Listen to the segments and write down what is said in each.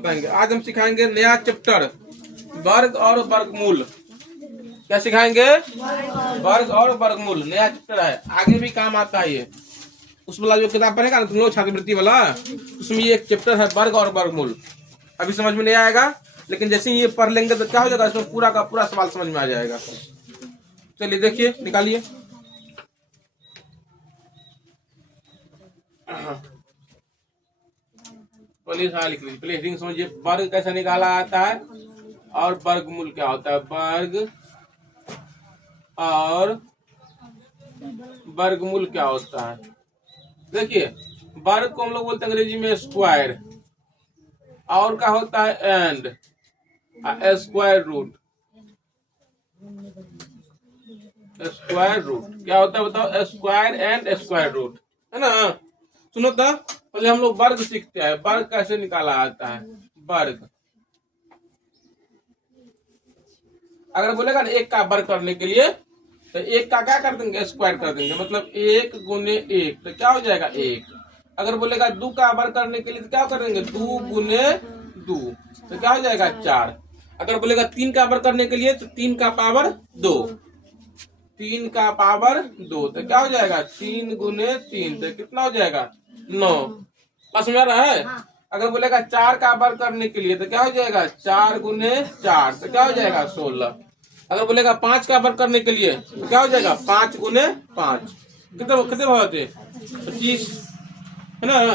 बताएंगे। आज हम सिखाएंगे नया चैप्टर वर्ग और वर्गमूल। क्या सिखाएंगे? वर्ग और वर्गमूल नया चैप्टर है, आगे भी काम आता है ये। उस वाला जो किताब पढ़ेगा ना तुम लोग छात्रवृत्ति वाला, उसमें ये एक चैप्टर है वर्ग और वर्गमूल। अभी समझ में नहीं आएगा, लेकिन जैसे ये पढ़ लेंगे तो क्या हो जाएगा, इसमें पूरा का पूरा सवाल समझ में आ जाएगा। चलिए देखिए, निकालिए। पहले लिख लीजिए, पहले हेडिंग समझिए। वर्ग कैसे निकाला आता है और वर्गमूल क्या होता है। वर्ग और वर्गमूल क्या होता है। देखिए, वर्ग को हम लोग बोलते हैं अंग्रेजी में स्क्वायर, और क्या होता है and, square root. Square root क्या होता है बताओ, स्क्वायर एंड स्क्वायर रूट, है ना। सुनो तो, पहले हम लोग वर्ग सीखते हैं। वर्ग कैसे निकाला आता है। वर्ग अगर बोलेगा ना एक का वर्ग करने के लिए, तो एक का क्या कर देंगे, स्क्वायर कर देंगे, मतलब 1 गुने 1, तो क्या हो जाएगा 1। अगर बोलेगा 2 का वर्ग करने के लिए तो क्या कर देंगे, 2 गुने 2, तो क्या हो जाएगा 4। अगर बोलेगा 3 का वर्ग करने के लिए तो 3 का पावर 2, 3 का पावर 2, तो क्या हो जाएगा 3 गुने 3, तो कितना हो जाएगा 9। बस समझ रहा है। अगर बोलेगा 4 का वर्ग करने के लिए तो क्या हो जाएगा 4 गुने 4, तो क्या हो जाएगा 16। अगर बोलेगा 5 का वर्ग करने के लिए तो क्या हो जाएगा 5 गुने 5, कितने कितने होते 25, है ना।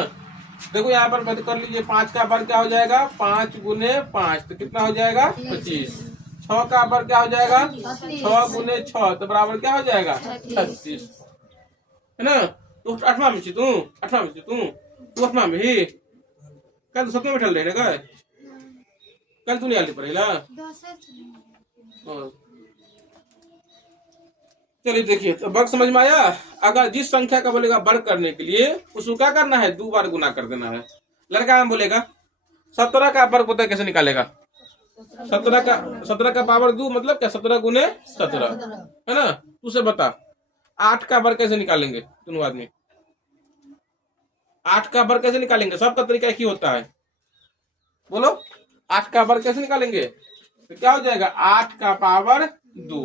देखो यहाँ पर बात कर लीजिए, 5 का वर्ग क्या हो जाएगा 5 गुने 5, तो कितना हो जाएगा 25। 6 का वर्ग क्या हो जाएगा 6 गुने 6, तो बराबर क्या हो जाएगा 36, है ना। तू 8वां में तू 8वां में तू 8वां में ही कल 7वें में बैठल रहेगा, कल तू नहीं आली पड़ेगा। चलिए देखिए, तो वर्ग समझ में आया। अगर जिस संख्या का बोलेगा वर्ग करने के लिए उसको क्या करना है, 2 बार गुना कर देना है। लड़का हम बोलेगा 17 का वर्ग पता कैसे निकालेगा। 17 का पावर 2 मतलब क्या, 17 गुने 17, है ना। उसे बता 8 का वर्ग कैसे निकालेंगे दोनों आदमी। 8 का वर्ग कैसे निकालेंगे, सबका तरीका एक ही होता है। बोलो 8 का वर्ग कैसे निकालेंगे, तो क्या हो जाएगा 8 का पावर 2,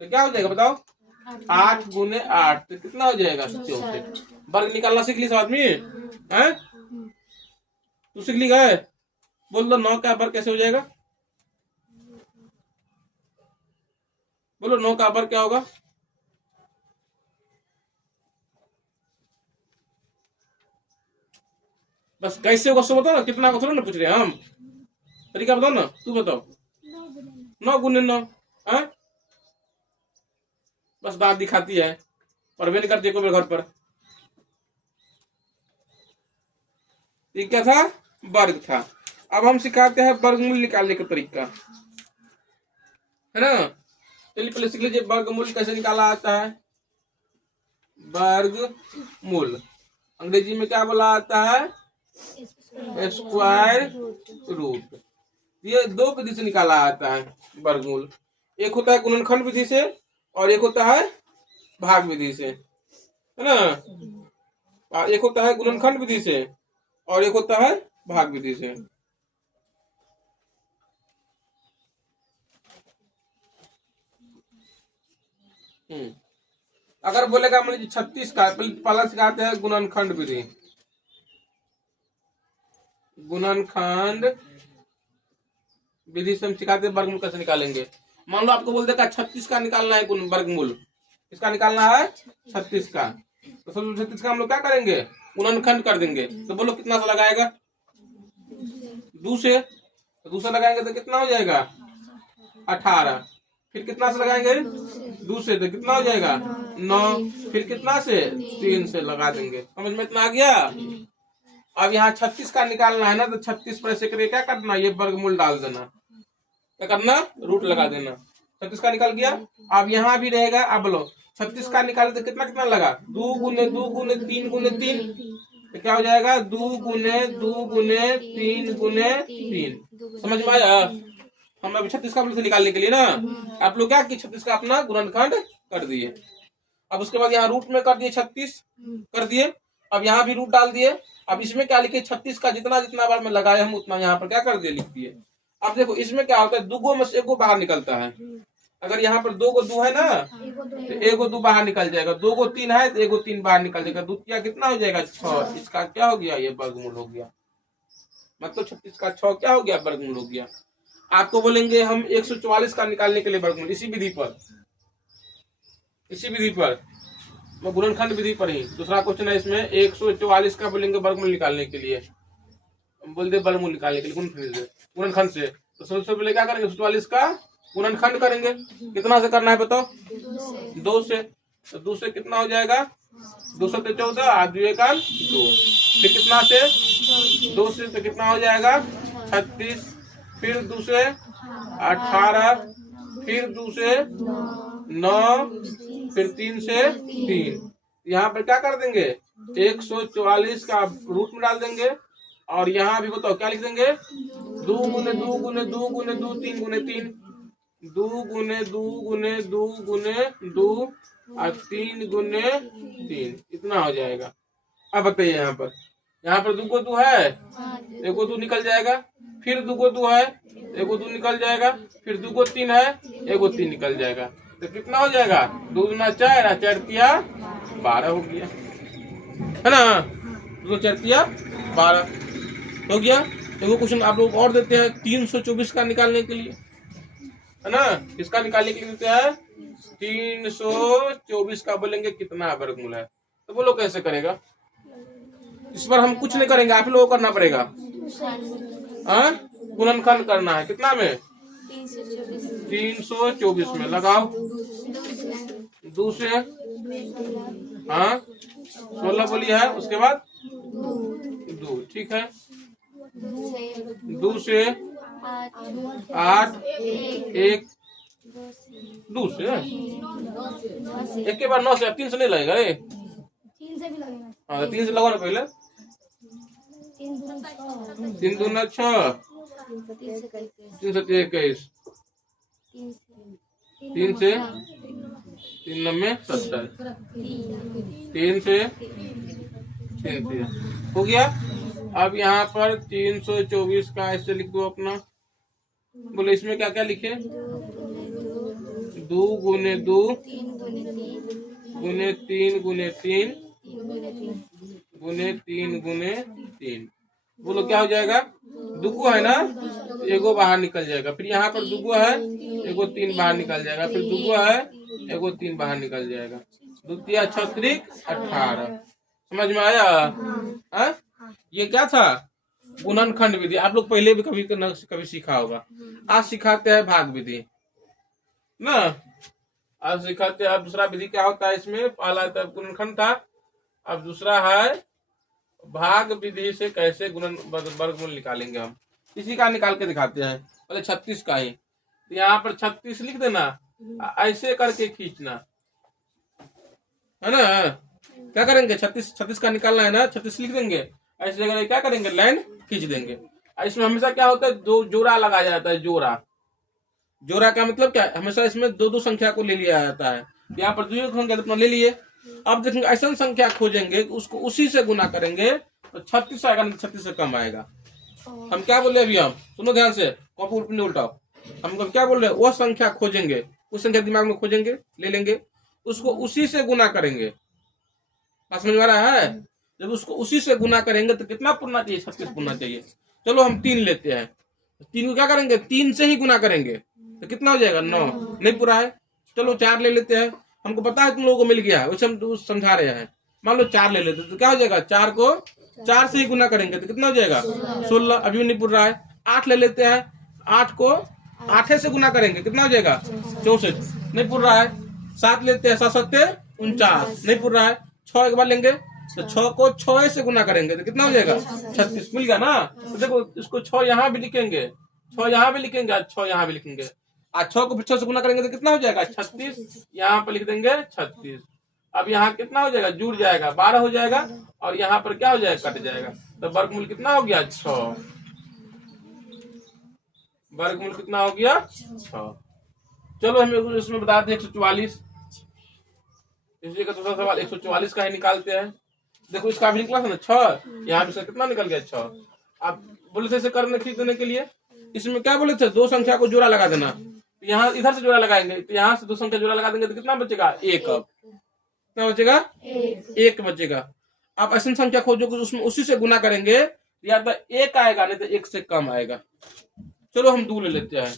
तो क्या हो जाएगा बताओ 8 गुने 8, तो कितना हो जाएगा 64। वर्ग निकालना सीख ली सब आदमी है, तू सीख ली गए। बोल दो 9 का वर्ग कैसे हो जाएगा, बोलो 9 का वर्ग क्या होगा। बस कैसे होगा सो बताओ ना, कितना को थोड़ा ना पूछ रहे हम, तरीका बताओ ना, तू बताओ। 9 गुने 9 है, बस दांत दिखाती है, पढ़वे नहीं करती को मेरे घर पर। ये क्या था, वर्ग था। अब हम सिखाते हैं वर्गमूल निकालने का तरीका, है ना। चलिए पहले सीख लीजिए वर्गमूल कैसे निकाला आता है। वर्गमूल अंग्रेजी में क्या बोला आता है, स्क्वायर रूट। ये 2 विधि से निकाला आता है वर्गमूल। एक होता है गुणनखंड विधि से और एक होता है भाग विधि से, है ना। एक होता है गुणनखंड विधि से और एक होता है भाग विधि से। अगर बोलेगा मान लीजिए 36 का, पहला सिखाते हैं गुणनखंड विधि। गुणनखंड विधि से हम सिखाते हैं वर्गमूल कैसे निकालेंगे। मान लो आपको बोल देगा 36 का निकालना है वर्गमूल, इसका निकालना है 36 का, तो 36 का हम लोग क्या करेंगे, गुणनखंड कर देंगे। तो बोलो कितना सा लगाएगा 2 से, तो 2 से लगाएंगे तो कितना हो जाएगा 18। फिर कितना से लगाएंगे 2 से, तो कितना हो जाएगा 9। फिर कितना से 3 से लगा देंगे। समझ में इतना आ गया। अब यहाँ 36 का निकालना है ना, तो 36 पर ऐसे करके क्या करना, ये वर्गमूल डाल देना, क्या करना, रूट लगा देना। 36 का निकल गया। अब यहाँ भी रहेगा। अब बोलो 36 का निकाले तो कितना कितना लगा, 2 गुने 2 गुने 3 गुने 3, तो क्या हो जाएगा 2 गुने 2 गुने 3 गुने 3। समझ में आया। हम अभी 36 का से निकालने के लिए ना, आप लोग क्या कि 36 का अपना गुणनखंड कर दिए। अब उसके बाद यहाँ रूट में कर दिए 36 कर दिए। अब यहाँ भी रूट डाल दिए। अब इसमें क्या लिखे, 36 का जितना जितना बार में लगाए हम उतना यहाँ पर क्या कर दिए, लिख दिए। अब देखो इसमें क्या होता है, दुगो में से एगो बाहर निकलता है। अगर यहाँ पर 2 को 2 है ना, तो एगो 2 बाहर निकल जाएगा। 2 को 3 है तो एगो 3 बाहर निकल जाएगा। 2 क्या कितना हो जाएगा, 6। इसका क्या हो गया, ये वर्गमूल हो गया। मतलब 36 का 6 क्या हो गया, वर्गमूल हो गया। आपको बोलेंगे हम 144 का निकालने के लिए वर्गमूल, इसी विधि पर मैं गुणनखंड विधि पर ही। दूसरा क्वेश्चन है इसमें 144 का बोलेंगे वर्गमूल निकालने के लिए, बोल दे वर्गमूल निकालने के लिए गुणनखंड से। तो सबसे पहले क्या करेंगे, 144 का गुणनखंड करेंगे। कितना से करना है बताओ, 2 से। तो 2 से कितना हो जाएगा, 2 से 14, 8 2 1 2। फिर कितना से, 2 से तो कितना हो जाएगा 36, फिर 2 से 18, फिर 2 से 9, फिर 3 से 3। यहाँ पर क्या कर देंगे, 144 का रूट में डाल देंगे। और यहाँ भी बताओ क्या लिख देंगे, 2 गुने 2 गुने 2 गुने 2 3 गुने 3, 2 गुने 2 गुने 2 गुने 2 और 3 गुने 3, इतना हो जाएगा। अब बताइए यहाँ पर 2 को 2 है, एगो 2 निकल जाएगा। फिर 2 को 2 है, एगो 2 निकल जाएगा। फिर 2 को 3 है, एगो 3 निकल जाएगा। तो कितना हो जाएगा, 2 गुना 4, 4 तिया 12 हो गया, है ना। 2 4 तिया 12 हो गया। एगो क्वेश्चन आप लोग और देते हैं 324 का निकालने के लिए, है ना। किसका निकालने के लिए देते हैं, 324 का। बोलेंगे कितना वर्गमूल है, तो बोलो कैसे करेगा। इस पर हम कुछ नहीं करेंगे, आप लोगों को करना पड़ेगा। गुणनखंड करना है, कितना में, 324 में। लगाओ 2 से 16 बोली है, उसके बाद 2, ठीक है। 2 से 8 1, 2 से 1 के बाद 9 से 3 से नहीं लगेगा रे। 3 से भी लगेगा। हाँ 3 से लगाओ ना पहले। 3 दूना 6, 3 से 21, 3 से 3 9 70, 3 से 3 हो गया। अब यहाँ पर 324 का ऐसे लिख दो अपना। बोले इसमें क्या क्या लिखे, 2 गुने 2 गुने 3 गुने 3 गुने 3 गुने 3। बोलो क्या हो जाएगा, दुगो है ना, एगो बाहर निकल जाएगा। फिर यहाँ पर दुगो है, एगो 3 बाहर निकल जाएगा। फिर दुगो है, एगो 3 बाहर निकल जाएगा। 2 तिया 36 18। समझ में आया। ये क्या था, गुणनखंड विधि। आप लोग पहले भी कभी सीखा होगा। आज सिखाते हैं भाग विधि ना, आज सिखाते हैं। अब दूसरा विधि क्या होता है इसमें, पहला गुणनखंड था, अब दूसरा है भाग विधि से कैसे वर्गमूल निकालेंगे हम। इसी का निकाल के दिखाते हैं। पहले 36 का ही, तो यहाँ पर 36 लिख देना, ऐसे करके खींचना, है ना। क्या करेंगे, 36 का निकालना है ना, 36 लिख देंगे। ऐसे जगह क्या करेंगे, लाइन खींच देंगे। इसमें हमेशा क्या होता है, 2 जोड़ा लगाया जाता है। जोड़ा का मतलब क्या, हमेशा इसमें 2 संख्या को ले लिया जाता है। यहाँ पर 2 संख्या अपना ले लिए। अब देखेंगे ऐसा संख्या खोजेंगे, उसको उसी से गुना करेंगे तो 36 आएगा, नहीं 36 से कम आएगा। हम क्या बोल रहे हैं अभी, हम सुनो ध्यान से, कॉपी नहीं उल्टाओ। हम क्या बोल रहे हैं, वो संख्या खोजेंगे, उस संख्या दिमाग में खोजेंगे, ले लेंगे, उसको उसी से गुना करेंगे। बात समझ में आ रहा है। जब उसको उसी से गुना करेंगे तो कितना पुरना चाहिए, 36 पुरना चाहिए। चलो हम 3 लेते हैं, 3 को क्या करेंगे, 3 से ही गुना करेंगे तो कितना हो जाएगा, 9। नहीं पूरा है, चलो 4 ले लेते हैं। हमको पता है तुम लोगों को मिल गया है, वैसे हम समझा रहे हैं। मान लो 4 ले लेते तो क्या हो जाएगा, 4 को 4 से ही गुना करेंगे तो कितना हो जाएगा, 16। अभी नहीं पूरा है। 8 ले लेते हैं, 8 को 8 से गुना करेंगे कितना हो जाएगा, 64। नहीं पूर रहा है। 7 लेते हैं, 7 7 49, नहीं पूर रहा है। 6 एक बार लेंगे तो 6 को 6 से गुना करेंगे तो कितना हो जाएगा, 36। मिल गया ना। तो देखो इसको 6 यहाँ भी लिखेंगे, 6 यहाँ भी लिखेंगे, 6 यहाँ भी लिखेंगे। आज 6 को फिर 6 से गुना करेंगे तो कितना हो जाएगा, 36। यहाँ पर लिख देंगे 36। अब यहाँ कितना हो जाएगा, जुड़ जाएगा, 12 हो जाएगा। और यहाँ पर क्या हो जाएगा, कट जाएगा। तो वर्गमूल कितना हो गया, 6। वर्गमूल कितना हो गया, 6। चलो हमें इसमें बता दें 144। इसी का दूसरा सवाल 144 का ही निकालते हैं। देखो इसका भी निकला था ना 6, यहाँ भी से कितना निकल गया 6। आप बोले थे इसे करने खींचने के लिए, इसमें क्या बोले थे, दो संख्या को जोड़ा लगा देना। यहाँ इधर से जोड़ा लगाएंगे तो यहाँ से दो संख्या जोड़ा लगा देंगे तो कितना बचेगा 1। अब कितना बचेगा 1 बचेगा। आप ऐसी संख्या खोजोगे उसमें उसी से गुना करेंगे या तो 1 आएगा नहीं तो 1 से कम आएगा। चलो हम 2 ले लेते हैं।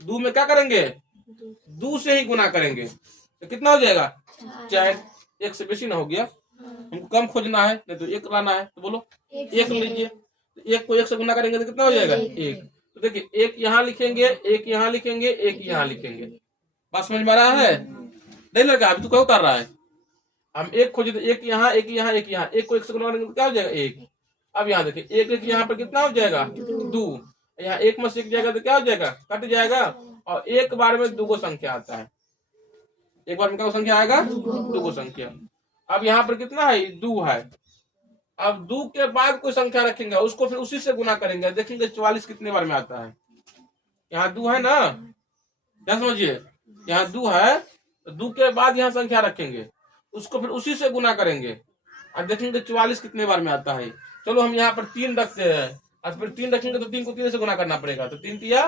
2 में क्या करेंगे, 2 से ही गुना करेंगे तो कितना हो जाएगा 4। 1 से बेसी ना हो गया, हमको कम खोजना है नहीं तो 1 लाना है। तो बोलो 1 लीजिए, 1 को 1 से गुना करेंगे तो कितना हो जाएगा 1। तो देखिए 1 यहाँ लिखेंगे, 1 यहाँ लिखेंगे, 1 यहाँ लिखेंगे। बात समझ में आ रहा है नहीं लड़का, अभी तो क्या उतार रहा है। हम 1 खोजे तो 1 यहाँ 1 यहाँ 1 यहाँ, 1 को 1 से गुना करेंगे तो क्या हो जाएगा 1। अब यहाँ देखिए 1 1 यहाँ पर कितना हो जाएगा 2, यहाँ 1 में से 1 जाएगा तो क्या हो जाएगा कट जाएगा। और एक बार में 2 संख्या आता है, एक बार में क्या संख्या आएगा 2 संख्या। अब यहाँ पर कितना है 2 है। अब 2 के बाद कोई संख्या रखेंगे उसको फिर उसी से गुना करेंगे, देखेंगे 44 कितने बार में आता है। यहाँ 2 है ना, क्या समझिए, यहाँ 2 है तो 2 के बाद यहाँ संख्या रखेंगे उसको फिर उसी से गुना करेंगे और देखेंगे 44 कितने बार में आता है। चलो हम यहाँ पर 3 रखते हैं और फिर 3 रखेंगे तो 3 को 3 से गुना करना पड़ेगा। तो 3 तिया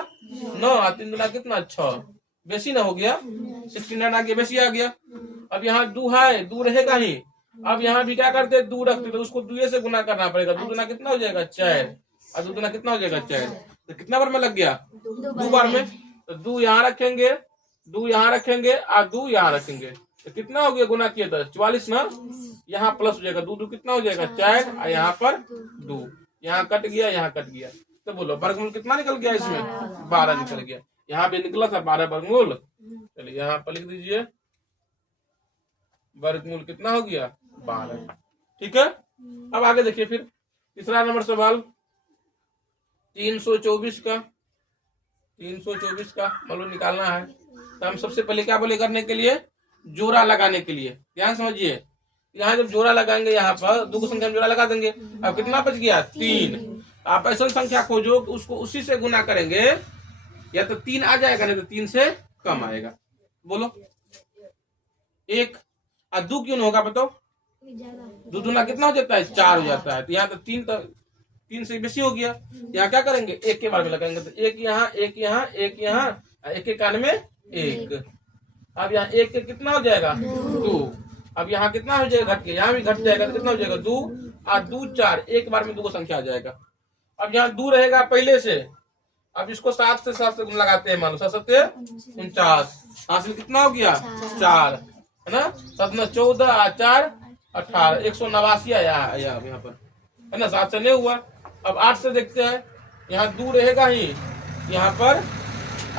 9 और 3 गुना कितना 6, बेसी ना हो गया 69 आ गया, बेसी आ गया। अब यहाँ 2 है, 2 रहेगा ही। अब यहाँ भी क्या करते 2 रखते तो उसको 2 से गुना करना पड़ेगा। 2 गुना कितना हो जाएगा 4 और 2 गुना कितना हो जाएगा 4। तो कितना बार में लग गया 2 बार में। तो 2 यहाँ रखेंगे, 2 यहाँ रखेंगे और 2 यहाँ रखेंगे तो कितना हो गया गुना किया था 44 ना। यहाँ प्लस हो जाएगा 2 2 कितना हो जाएगा 4 और यहाँ पर 2, यहाँ कट गया, यहाँ कट गया। तो बोलो वर्गमूल कितना निकल गया इसमें 12 निकल गया। यहाँ भी निकला था 12 वर्गमूल। चलिए यहाँ पर लिख दीजिए वर्गमूल कितना हो गया 12। ठीक है, अब आगे देखिए फिर तीसरा नंबर सवाल 324 का मतलब निकालना है। तो हम सबसे पहले क्या बोले करने के लिए, जोड़ा लगाने के लिए। ध्यान समझिए, यहाँ जब जोड़ा लगाएंगे यहाँ पर 2 संख्या में जोड़ा लगा देंगे। अब कितना बच गया 3। आप ऐसा संख्या खोजो उसको उसी से गुना करेंगे या तो 3 आ जाएगा नहीं तो 3 से कम आएगा। बोलो 1 और 2 क्यों नहीं होगा बताओ, 2 दूना कितना हो जाता है 4 हो जाता है। तो यहाँ तो 3 से बेसी हो गया। यहाँ क्या करेंगे 1 के बारे में लगाएंगे तो 1 यहाँ 1 यहाँ 1 यहाँ 1 के कान में 1। अब यहाँ 1 के कितना हो जाएगा 2। अब यहाँ कितना हो जाएगा घट के, यहाँ भी घट जाएगा तो कितना हो जाएगा 2 और 2 4, एक बार में 2 संख्या आ जाएगा। अब यहाँ 2 रहेगा पहले से, अब इसको 7 से गुण लगाते हैं, मान लो 7 7 49, 7 में कितना हो गया 4 है ना, 7 में 14 और 4 18, 189 आया यहाँ पर है ना, 7 से नहीं हुआ। अब 8 से देखते हैं, यहाँ 2 रहेगा ही, यहाँ पर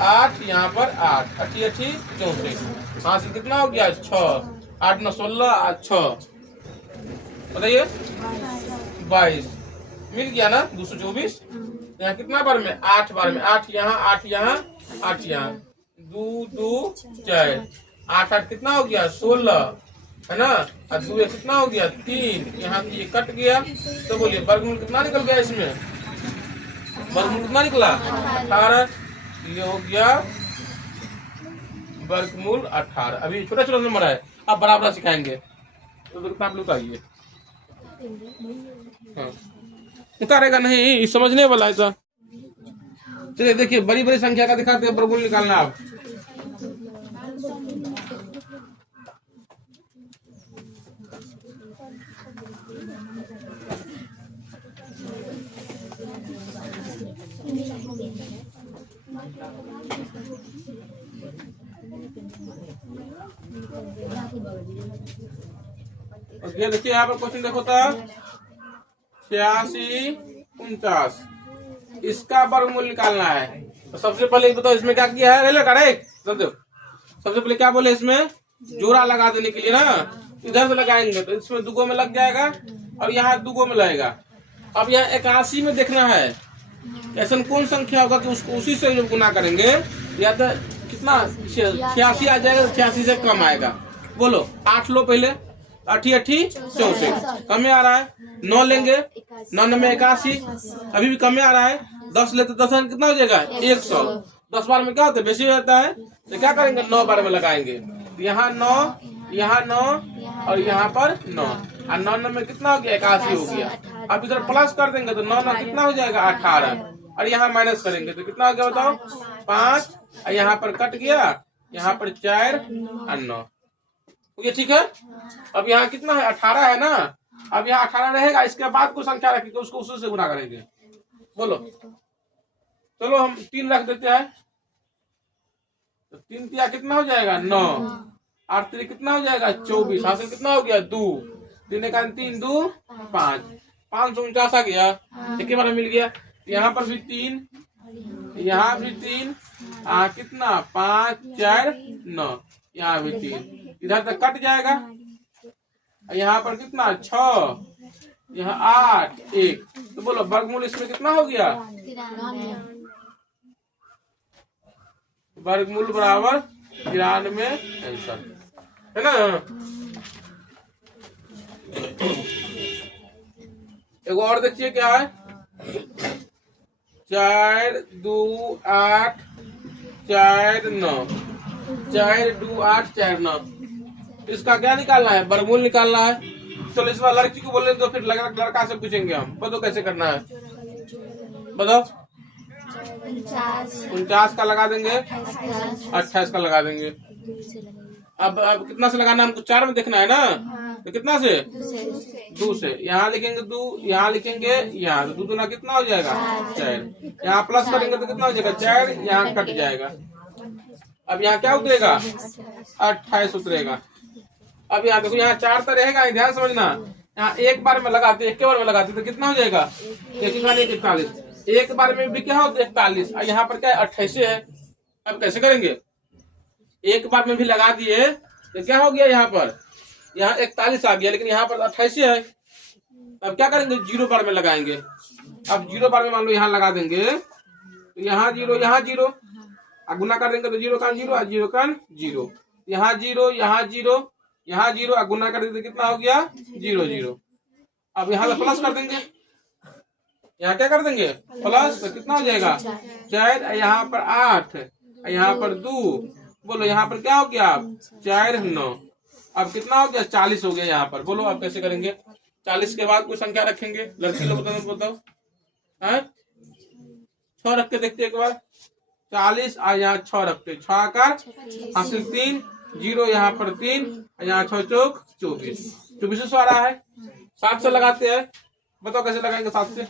8, यहाँ पर 8, 8 64, 5 से कितना हो गया 6, 8 9 16 और 6 बताइए 22 मिल गया ना 224। यहाँ कितना बार में 8 बार में, 8 यहाँ 8 यहाँ 8 यहाँ, 2 2 4, 8 8 कितना हो गया 16 है ना, और 2 कितना हो गया 3, यहाँ ये कट गया। तो बोलिए वर्गमूल कितना निकल गया इसमें, वर्गमूल कितना निकला 18। ये हो गया वर्गमूल 18। अभी छोटा छोटा नंबर है, आप बराबर सिखाएंगे तो कितना आप लोग आइए। हाँ उतारेगा नहीं, समझने वाला है। तो चलिए देखिए बड़ी बड़ी संख्या का दिखाते हैं वर्गमूल निकालना। आप ये देखिए यहाँ पर क्वेश्चन देखो तो 86 49 इसका वर्गमूल निकालना है। तो सबसे पहले बताओ इसमें क्या किया है, सबसे पहले क्या बोले इसमें जोड़ा लगा देने के लिए ना, इधर से लगाएंगे तो इसमें 2 में लग जाएगा और यहाँ 2 में लगेगा। अब यहाँ 81 में देखना है ऐसा कौन संख्या होगा कि उसको उसी से जब गुना करेंगे या तो कितना 86 आ जाएगा, 86 से कम आएगा। बोलो 8 लो पहले, 8 8 64 कम में आ रहा है। 9 लेंगे, 9 में 81 अभी भी कम में आ रहा है। 10 लेते 10 कितना हो जाएगा 100। 10 बार में क्या होता है बेसी हो जाता है, तो क्या करेंगे 9 बार में लगाएंगे। तो यहाँ 9 यहाँ 9 और यहाँ पर 9 और 9 में कितना हो गया 81 हो गया। अब इधर प्लस कर देंगे तो 9 कितना हो जाएगा 18 और यहाँ माइनस करेंगे तो कितना हो गया बताओ 5 और यहाँ पर कट गया, यहाँ पर 4 और 9 ये ठीक है। अब यहाँ कितना है 18 है ना, अब यहाँ 18 रहेगा, इसके बाद को संख्या रखेंगे उसको उसी से गुना करेंगे। बोलो चलो हम 3 रख देते हैं तो 3 तिया कितना हो जाएगा 9 8 3 कितना हो जाएगा 24 हासिल कितना हो गया 2 3 का 3 2 5 549 आ गया। एक बार मिल गया। यहाँ पर भी 3 यहाँ भी 3 कितना 5 4 9 यहाँ भी 3 इधर तक कट जाएगा। यहाँ पर कितना 6 यहाँ 8 1 तो बोलो वर्गमूल इसमें कितना हो गया वर्गमूल बराबर 93 आंसर है ना। एक और देखिए क्या है 4 2 8 4 9 4 2 8 4 9 इसका क्या निकालना है वर्गमूल निकालना है। चलो इस बार लड़की को बोले तो फिर लड़का से पूछेंगे हम। बताओ कैसे करना है बताओ 49 का लगा देंगे 28 का लगा देंगे। अब कितना से लगाना है हमको 4 में देखना है ना तो कितना से 2 से यहाँ लिखेंगे 2 यहाँ लिखेंगे यहाँ तो 2 दूना कितना हो जाएगा 4 यहाँ प्लस करेंगे तो कितना हो जाएगा 4 यहाँ कट जाएगा। अब यहाँ क्या उतरेगा 28 उतरेगा। अब यहाँ देखो यहाँ 4 तो रहेगा ध्यान समझना। यहाँ एक बार में लगाते एक बार में लगाते तो कितना हो जाएगा 41 एक बार में भी क्या हो 41 और यहाँ पर क्या 28 है। अब कैसे करेंगे एक बार में भी लगा दिए तो क्या हो गया यहाँ पर यहाँ 41 आ गया लेकिन यहाँ पर 28 है। अब क्या करेंगे 0 बार में लगाएंगे। अब 0 बार में मान लो यहाँ लगा देंगे तो यहाँ 0 यहाँ 0 गुना कर देंगे तो 0 का 0 और 0 का 0 यहाँ 0 यहाँ 0 यहाँ 0 गुना कर देंगे कितना हो गया 0 0। अब यहाँ से प्लस कर देंगे यहाँ क्या कर देंगे प्लस तो कितना हो जाएगा 4 यहाँ पर 8 यहाँ पर 2 बोलो यहाँ पर क्या हो गया 4 9 अब कितना हो गया 40 हो गया यहाँ पर। बोलो आप कैसे करेंगे 40 के बाद कोई संख्या रखेंगे लड़की लोग बताओ है 6 रख के देखते एक बार 40 और यहाँ 6 रखते 6 का हासिल 3 0 यहाँ पर 3 यहाँ 6 चौक 24 सौ आ रहा है। 7 से लगाते हैं बताओ कैसे लगाएंगे 7 से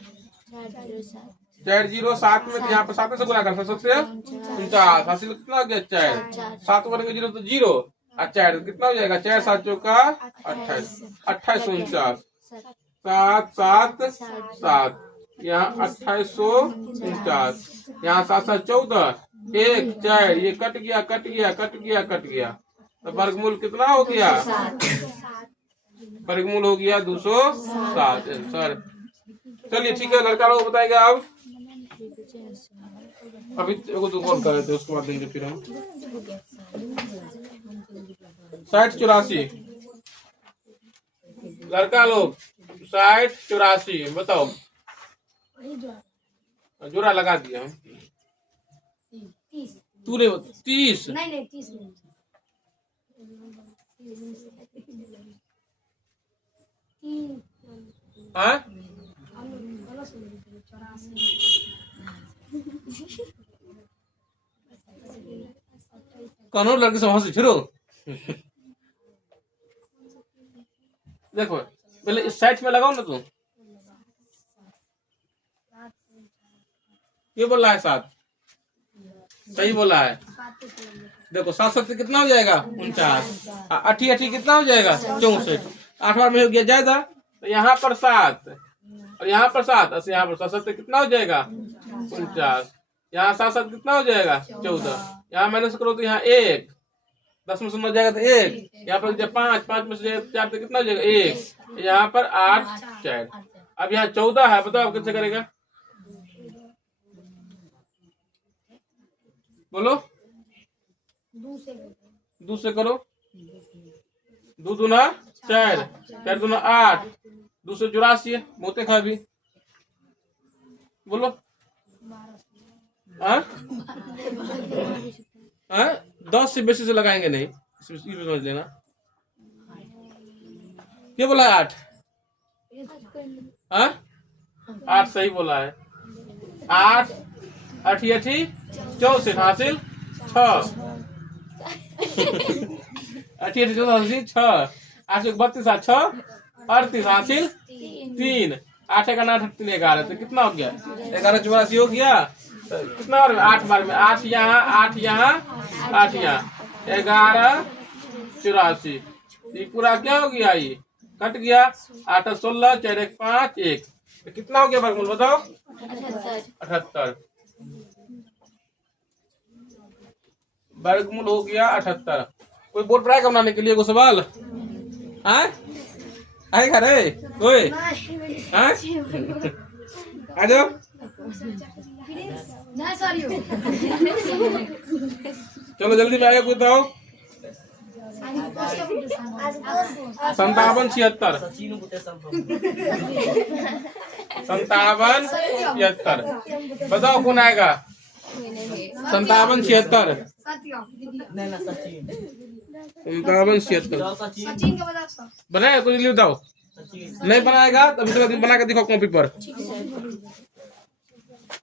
4 0 7 में यहाँ पर 7 से गुना कर 7 से 49 हासिल कितना हो गया 4 7 करेंगे 0 तो 0 और 4 कितना हो जाएगा 4 7 चौका 28 28 49 7 7 7 यहाँ 2849 यहाँ 7 7 14 1 4 ये कट गया कट गया कट गया कट गया तो वर्गमूल कितना हो गया वर्गमूल हो गया 207 सर। चलिए ठीक है लड़का लोग बताएगा। अब अभी तो कॉल कर रहे थे उसके बाद देंगे फिर हम 60 84 लड़का लोग 60 84 बताओ जोड़ा लगा दिया हम 30 नहीं 30 नहीं हाँ कौन लड़के से वहां से छिड़ो देखो पहले इस साइड में लगाओ ना तुम ये बोल रहा है 7 सही बोला है। देखो 7 7 कितना हो जाएगा 49 8 8 कितना हो जाएगा 64 8 बार में हो गया ज्यादा तो यहाँ पर 7 और यहाँ पर 7 और यहाँ पर 7 7 कितना हो जाएगा 49 यहाँ 7 7 कितना हो जाएगा 14 यहाँ माइनस करो तो यहाँ 1 10 में से जाएगा तो 1 यहाँ पर जब 5 5 में से 4 तो कितना हो जाएगा 1 यहाँ पर 8 4 अब यहाँ 14 है बताओ कैसे करेगा बोलो 2 से करो 2 दूना 4 4 दूना 8 2 से 84 मोते खा भी बोलो हाँ 10 से बेसी से लगाएंगे नहीं समझ लेना। क्या बोला 8 हाँ 8 सही बोला है। 8 8 64 हासिल 6 8 64 हासिल 6 8 32 6 38 हासिल 3 8 1 8 3 11 तो कितना हो गया 11 84 हो गया। तो कितना बार में 8 बार में 8 यहाँ 8 यहाँ 8 यहाँ 11 84 ये पूरा क्या हो गया ये कट गया 8 16 4 1 5 1 तो कितना हो गया वर्गमूल बताओ 78 वर्गमूल हो गया 78। कोई बोर्ड पढ़ाएगा बनाने के लिए कोई सवाल आएगा रे कोई आ जाओ चलो जल्दी में आगे बताओ 57 76 57 76 बताओ कौन आएगा 57 76 57 76 बनाए कुछ बताओ नहीं बनाएगा तो बना के दिखाओ कॉपी पर।